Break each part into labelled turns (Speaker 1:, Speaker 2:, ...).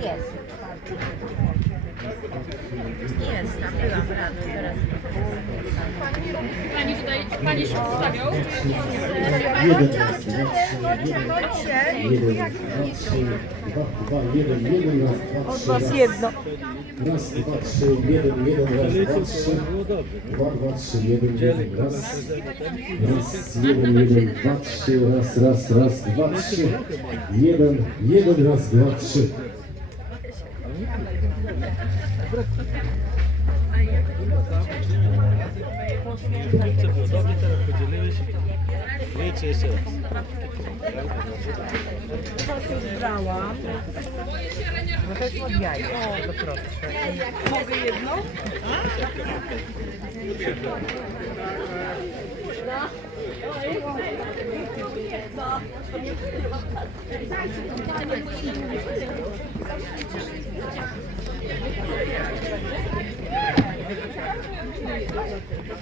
Speaker 1: Jest. Jest, tam byłam rano, teraz.
Speaker 2: Pani tutaj, pani się przedstawią?
Speaker 3: Jeden, raz, dwa, trzy, jeden, jeden, trzy, dwa, dwa, jeden, jeden, raz, dwa, trzy, raz,
Speaker 1: jedno.
Speaker 3: raz, dwa, trzy, jeden, jeden, raz, dwa, trzy, dwa, dwa, trzy, jeden, jeden, raz, raz, jeden, jeden, dwa, trzy, raz, raz, raz, dwa, trzy, jeden, jeden, raz, dwa, trzy.
Speaker 4: Co było dobrze, teraz podzieliły się. Wyjdźcie jeszcze raz.
Speaker 1: Brałam. No to jest od jaj. O, to proszę. Mogę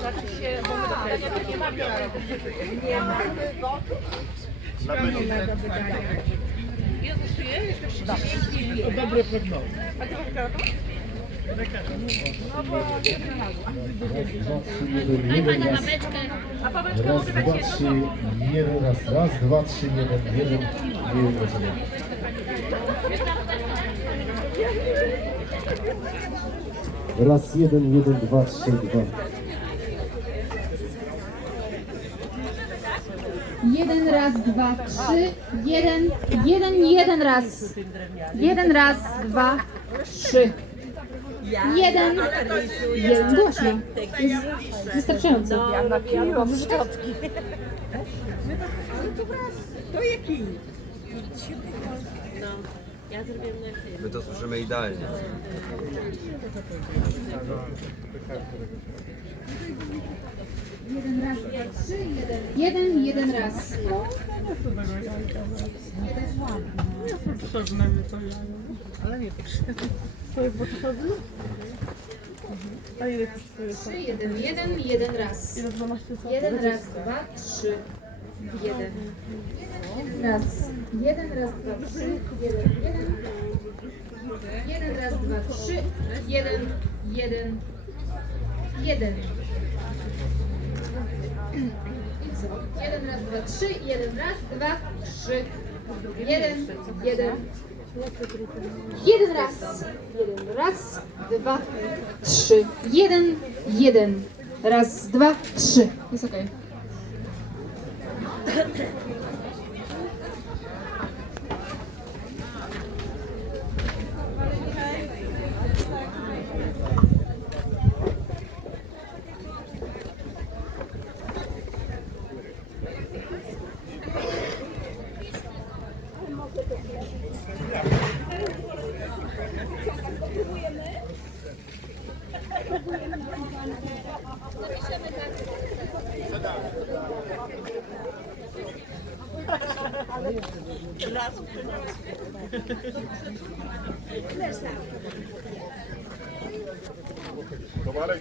Speaker 1: Znaczy się jedno?
Speaker 4: Dobre prognozy.
Speaker 3: Raz, dwa, trzy, jeden, jeden, raz. Raz, dwa, trzy, jeden, raz, raz, dwa, trzy, jeden, jeden, jeden. Raz, jeden, jeden, dwa, trzy, dwa.
Speaker 2: Jeden raz, dwa, trzy, jeden, jeden, jeden raz. Jeden raz, dwa, trzy. Jeden, jeden, głośno. Jest wystarczająco.
Speaker 1: Ja napiłam szczotki.
Speaker 5: My to słyszymy idealnie.
Speaker 2: Jeden raz, dwa, trzy, jeden. Jeden, jeden raz. Trzy, jeden, jeden, jeden raz. Jeden raz, dwa, trzy. Jeden. Raz. Jeden raz, dwa, trzy. Jeden, jeden. Jeden raz, dwa, trzy. Jeden, jeden, jeden. I co? Jeden raz, dwa, trzy. Jeden raz, dwa, trzy. Jeden, jeden. Jeden raz. Jeden raz, dwa, trzy. Jeden, jeden. Raz, dwa, trzy. Jest okej. Próbujemy. Zapiszemy tak. Tomara